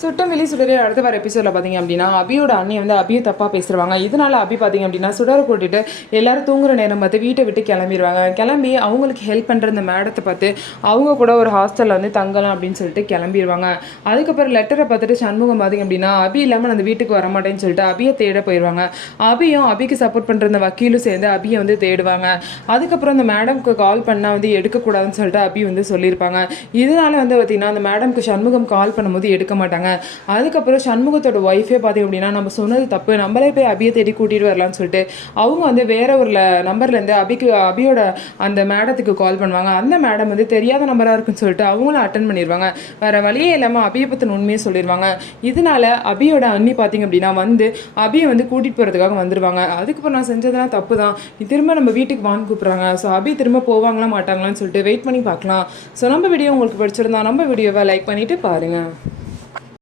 சுட்டம் வெளி சுடரே அடுத்த வர எபிசோடில் பார்த்தீங்க அப்படின்னா அபியோட அண்ணி வந்து அபியை தப்பாக பேசுவாங்க. இதனால அபி பார்த்தீங்க அப்படின்னா சுடரை கூட்டிட்டு எல்லாரும் தூங்குற நேரம் பார்த்து வீட்டை விட்டு கிளம்பிடுவாங்க. கிளம்பி அவங்களுக்கு ஹெல்ப் பண்ணுற இந்த மேடத்தை பார்த்து அவங்க கூட ஒரு ஹாஸ்டலில் வந்து தங்கலாம் அப்படின்னு சொல்லிட்டு கிளம்பிடுவாங்க. அதுக்கப்புறம் லெட்டரை பார்த்துட்டு சண்முகம் பார்த்தீங்க அப்படின்னா அபி இல்லாமல் அந்த வீட்டுக்கு வரமாட்டேன்னு சொல்லிட்டு அபியை தேட போயிடுவாங்க. அபியும் அபிக்கு சப்போர்ட் பண்ணுற இந்த வக்கீலும் சேர்ந்து அபியை வந்து தேடுவாங்க. அதுக்கப்புறம் அந்த மேடம்க்கு கால் பண்ணால் வந்து எடுக்கக்கூடாதுன்னு சொல்லிட்டு அபி வந்து சொல்லியிருப்பாங்க. இதனால வந்து பார்த்தீங்கன்னா அந்த மேடம்க்கு சண்முகம் கால் பண்ணும்போது எடுக்க மாட்டாங்க. அதுக்கப்புறம் சண்முகத்தோட ஒய்ஃபே பார்த்தீங்க அப்படின்னா நம்ம சொன்னது தப்பு, நம்மளே போய் அபியை தேடி கூட்டிகிட்டு வரலான்னு சொல்லிட்டு அவங்க வந்து வேற ஒரு நம்பர்லேருந்து அபியோட அந்த மேடத்துக்கு கால் பண்ணுவாங்க. அந்த மேடம் வந்து தெரியாத நம்பராக இருக்குன்னு சொல்லிட்டு அவங்களும் அட்டன் பண்ணிடுவாங்க. வேறு வழியே இல்லாமல் அபியை பற்றின உண்மையை சொல்லிடுவாங்க. இதனால அபியோட அண்ணி பார்த்தீங்க அப்படின்னா வந்து அபியை வந்து கூட்டிகிட்டு போகிறதுக்காக வந்துடுவாங்க. அதுக்கப்புறம் நான் செஞ்சதெல்லாம் தப்பு தான், திரும்ப நம்ம வீட்டுக்கு வாங்க கூப்பிட்றாங்க. ஸோ அபி திரும்ப போவாங்களா மாட்டாங்களான்னு சொல்லிட்டு வெயிட் பண்ணி பார்க்கலாம். ஸோ நம்ம வீடியோ உங்களுக்கு பிடிச்சிருந்தா நம்ம வீடியோவை லைக் பண்ணிவிட்டு பாருங்கள்.